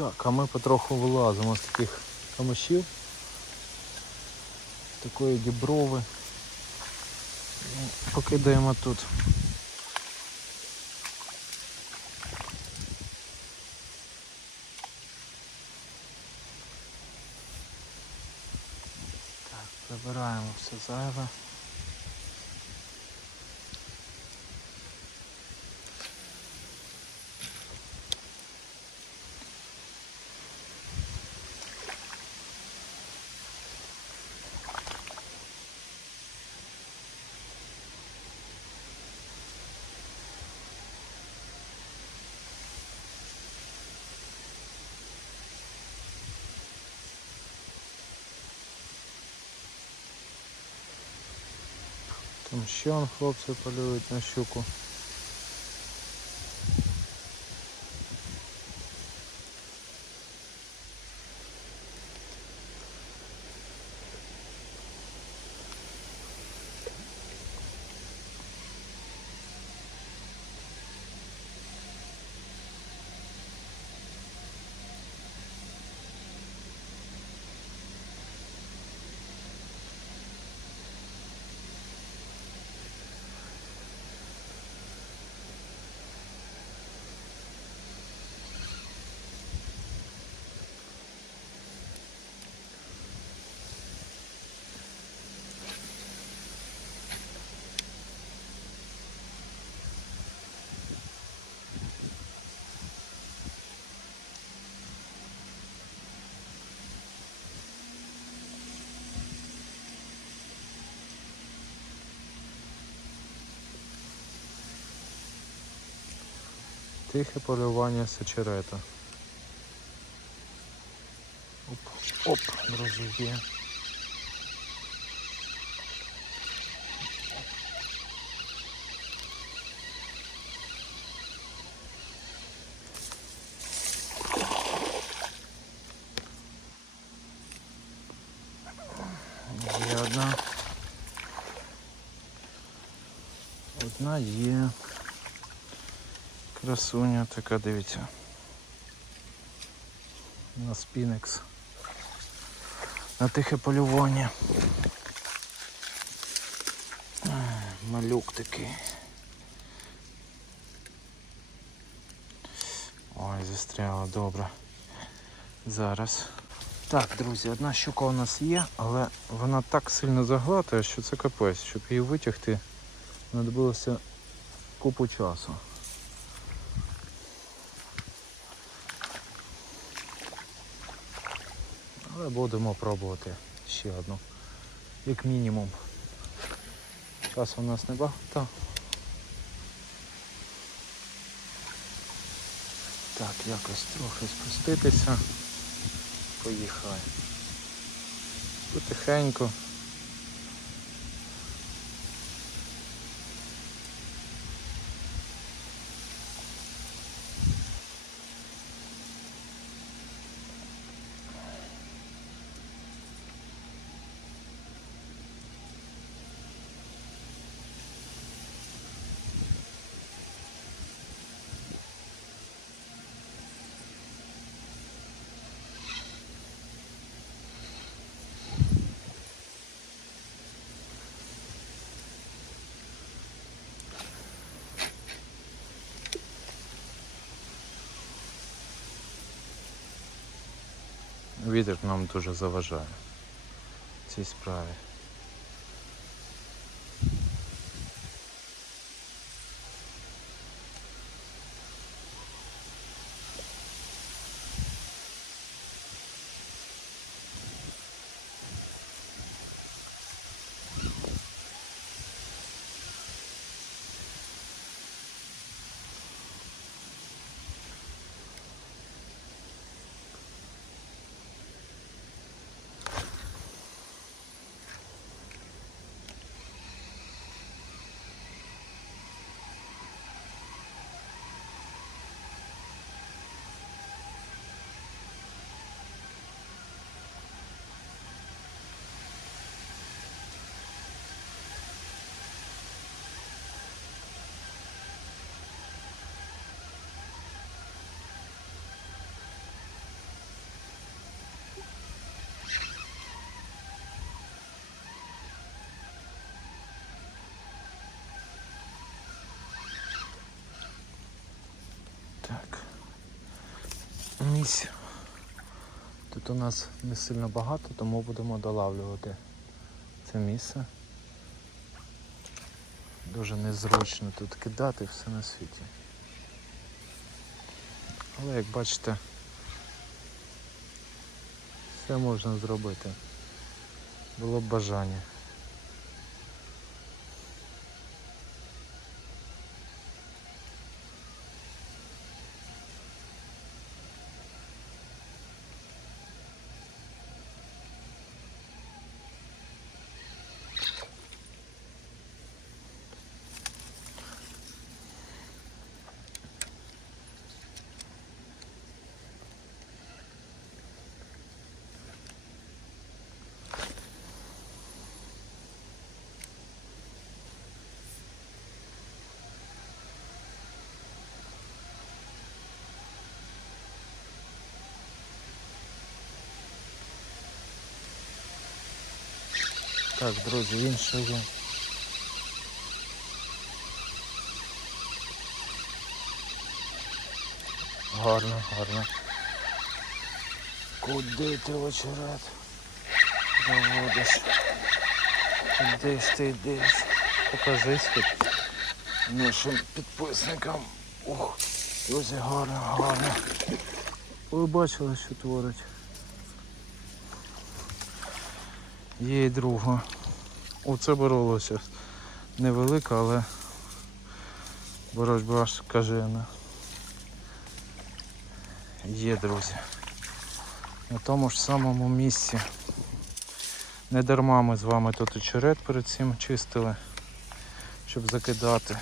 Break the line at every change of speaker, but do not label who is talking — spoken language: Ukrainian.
Так, а ми потроху вилазимо з таких камишів, з такої діброви. Ну, Покидаємо тут. Так, прибираємо все зайве. Там ще он хлопці полюють на щуку. Тихе полювання сечерета. Оп, оп, друзі, є. Одна. Одна є. Красуня така, дивіться. На спінекс. На тихе полювання. Малюк такий. Ой, застряла, добре. Зараз. Так, друзі, одна щука у нас є, але вона так сильно заглатує, що це капець. Щоб її витягти, знадобилося купу часу. Але будемо пробувати ще одну. Як мінімум. Часу у нас небагато. Так, якось трохи спуститися. Поїхали. Потихеньку. Вітер нам дуже заважає в цій справі. Місць. Тут у нас не сильно багато, тому будемо долавлювати це місце. Дуже незручно тут кидати все на світі. Але як бачите, все можна зробити. Було б бажання. Так, друзі, інше є. Гарно, гарно. Куди ти очерет? Заводиш. Куди ж ти йдеш? Покажись тут нашим підписникам. Ух, друзі, гарно, гарно. Ви бачили, що творить. Є і друга. Оце боролося. Невелика, але боротьба аж кажена. Є, друзі. На тому ж самому місці. Не дарма ми з вами тут очерет перед цим чистили, щоб закидати.